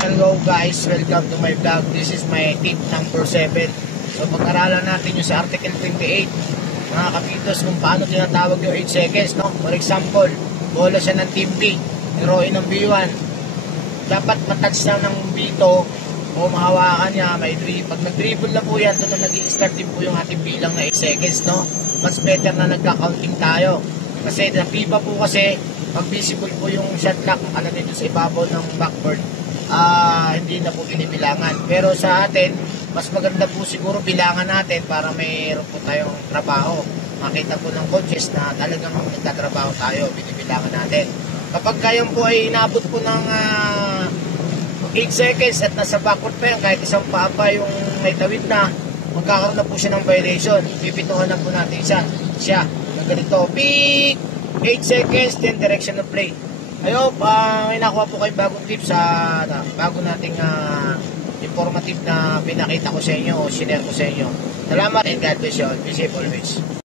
Hello guys, welcome to my vlog. This is my tip number 7. So pag-aralan natin yung sa article 28 mga kapitos kung paano tinatawag yung 8 seconds, no? For example, bola siya ng team B, heroin ng B1, dapat matouch lang ng B2 o mahawakan niya, may dribble. Pag nag-dribble na po yan, doon na nag-i-start din po yung ating bilang na 8 seconds, no? Mas better na nagka-counting tayo kasi na FIFA po kasi pag visible po yung shot clock dito sa ibabaw ng backboard, hindi na po binibilangan. Pero sa atin, mas maganda po siguro bilangan natin para mayroon po tayong trabaho. Makita po ng coaches na talagang nagtatrabaho tayo, binibilangan natin. Kapag kayo po ay inabot po ng 8 seconds at nasa backward pa yan, kahit isang paa pa yung may tawid na, magkakaroon na po siya ng violation. Pipituhan na po natin siya na ganito, big 8 seconds, then direction of play. I hope may nakuha po kayong bagong tips sa bago nating informative na pinakita ko sa inyo o sinare ko sa inyo. Salamat and God bless you all. Be safe always.